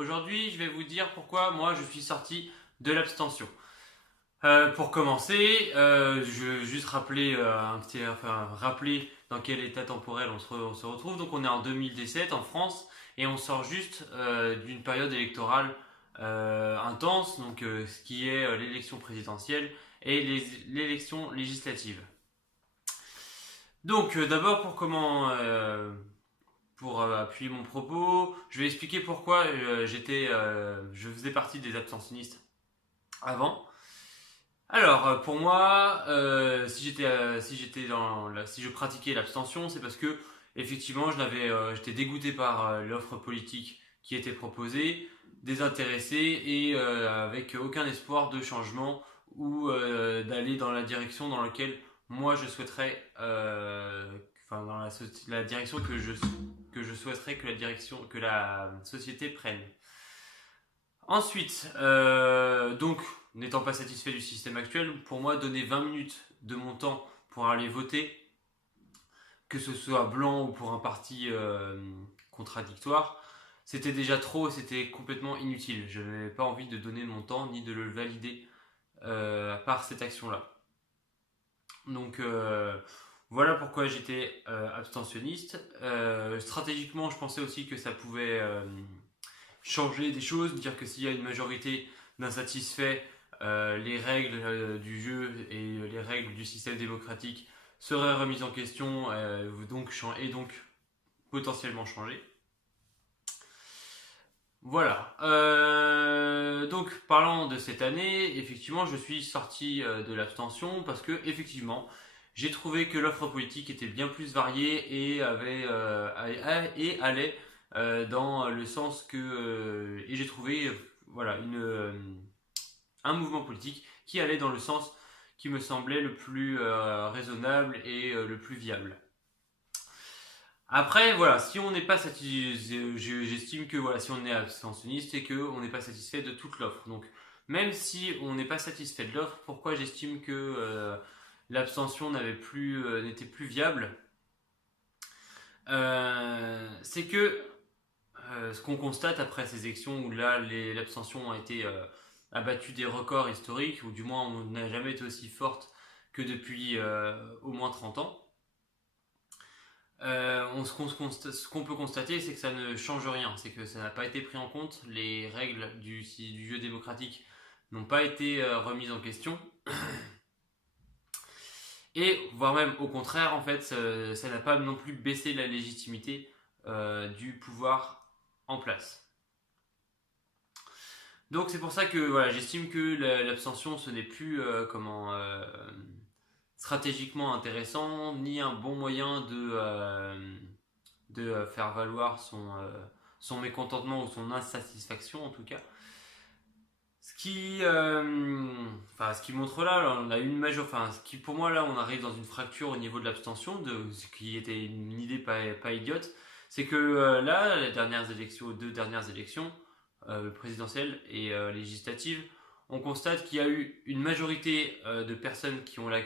aujourd'hui je vais vous dire pourquoi moi je suis sorti de l'abstention. Pour commencer, je veux juste rappeler, rappeler dans quel état temporel on se retrouve. Donc on est en 2017 en France et on sort juste d'une période électorale intense, donc ce qui est l'élection présidentielle et l'élection législative. Donc d'abord pour appuyer mon propos, je vais expliquer pourquoi je faisais partie des abstentionnistes avant. Alors, pour moi, si je pratiquais l'abstention, c'est parce que effectivement, j'étais dégoûté par l'offre politique qui était proposée, désintéressé et avec aucun espoir de changement ou d'aller dans la direction dans laquelle moi je souhaiterais, dans la direction que je souhaiterais que la société prenne. Ensuite, donc, n'étant pas satisfait du système actuel, pour moi, donner 20 minutes de mon temps pour aller voter, que ce soit blanc ou pour un parti contradictoire, c'était déjà trop, c'était complètement inutile. Je n'avais pas envie de donner mon temps ni de le valider par cette action-là. Donc, voilà pourquoi j'étais abstentionniste. Stratégiquement, je pensais aussi que ça pouvait changer des choses, dire que s'il y a une majorité d'insatisfaits, les règles du jeu et les règles du système démocratique seraient remises en question et donc potentiellement changées. Voilà. Donc parlant de cette année, effectivement, je suis sorti de l'abstention parce que effectivement, j'ai trouvé que l'offre politique était bien plus variée et allait dans le sens et j'ai trouvé voilà un mouvement politique qui allait dans le sens qui me semblait le plus raisonnable et le plus viable. Après, voilà, si on n'est pas satisfait, j'estime que voilà, si on est abstentionniste, c'est qu'on n'est pas satisfait de toute l'offre. Donc, même si on n'est pas satisfait de l'offre, pourquoi j'estime que l'abstention n'était plus viable, c'est que ce qu'on constate après ces élections où là l'abstention a battu des records historiques, ou du moins on n'a jamais été aussi forte que depuis au moins 30 ans. Ce qu'on peut constater, c'est que ça ne change rien, c'est que ça n'a pas été pris en compte, les règles du jeu démocratique n'ont pas été remises en question, et voire même au contraire, en fait, ça n'a pas non plus baissé la légitimité du pouvoir en place. Donc c'est pour ça que voilà, j'estime que l'abstention ce n'est plus stratégiquement intéressant ni un bon moyen de faire valoir son mécontentement ou son insatisfaction en tout cas. Ce qui montre là, on a une majeure, ce qui pour moi là, on arrive dans une fracture au niveau de l'abstention, de ce qui était une idée pas idiote, c'est que là, les deux dernières élections, présidentielles et législatives, on constate qu'il y a eu une majorité de personnes qui ont la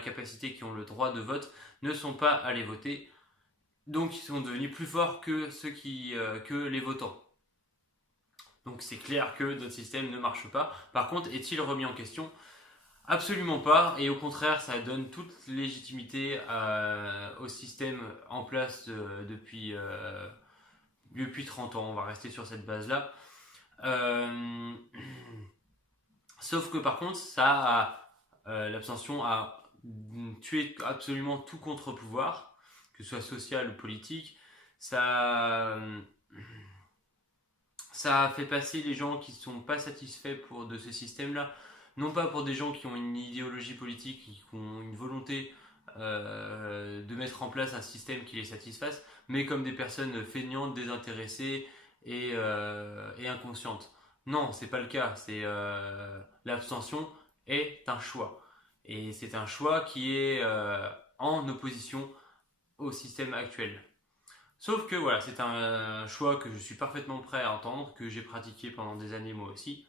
capacité, qui ont le droit de vote, ne sont pas allées voter, donc ils sont devenus plus forts que que les votants. Donc c'est clair que notre système ne marche pas. Par contre, est-il remis en question? Absolument pas. Et au contraire, ça donne toute légitimité au système en place depuis 30 ans. On va rester sur cette base-là. Euh, Sauf que par contre, l'abstention a tué absolument tout contre-pouvoir, que ce soit social ou politique. Ça, ça a fait passer les gens qui ne sont pas satisfaits de ce système-là, non pas pour des gens qui ont une idéologie politique, qui ont une volonté de mettre en place un système qui les satisfasse, mais comme des personnes feignantes, désintéressées et inconscientes. Non, c'est pas le cas. L'abstention est un choix, et c'est un choix qui est en opposition au système actuel. Sauf que voilà, c'est un choix que je suis parfaitement prêt à entendre, que j'ai pratiqué pendant des années moi aussi.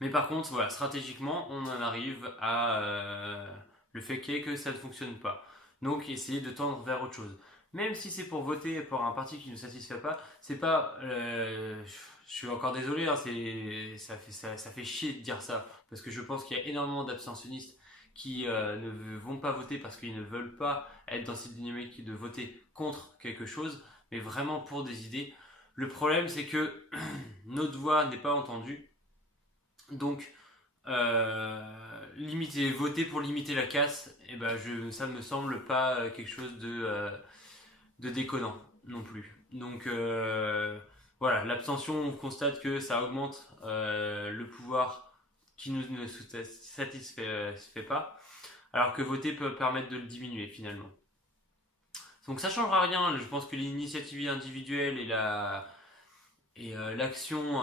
Mais par contre, voilà, stratégiquement, on en arrive à le fait qu'est que ça ne fonctionne pas. Donc, essayer de tendre vers autre chose. même si c'est pour voter pour un parti qui ne nous satisfait pas, c'est pas. Je suis encore désolé, hein, ça fait chier de dire ça, parce que je pense qu'il y a énormément d'abstentionnistes qui ne vont pas voter parce qu'ils ne veulent pas être dans cette dynamique de voter contre quelque chose, mais vraiment pour des idées. Le problème, c'est que notre voix n'est pas entendue, donc voter pour limiter la casse, et ben ça me semble pas quelque chose de déconnant non plus. Donc voilà, l'abstention, on constate que ça augmente le pouvoir qui nous ne satisfait pas, alors que voter peut permettre de le diminuer finalement. Donc ça ne changera rien, je pense que l'initiative individuelle et l'action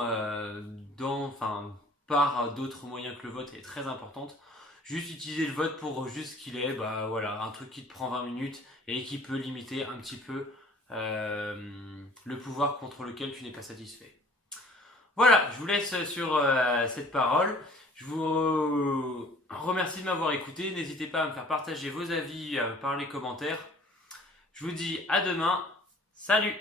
par d'autres moyens que le vote est très importante. Juste utiliser le vote pour juste ce qu'il est, bah voilà, un truc qui te prend 20 minutes et qui peut limiter un petit peu le pouvoir contre lequel tu n'es pas satisfait. Voilà, je vous laisse sur cette parole. Je vous remercie de m'avoir écouté. N'hésitez pas à me faire partager vos avis par les commentaires. Je vous dis à demain. Salut!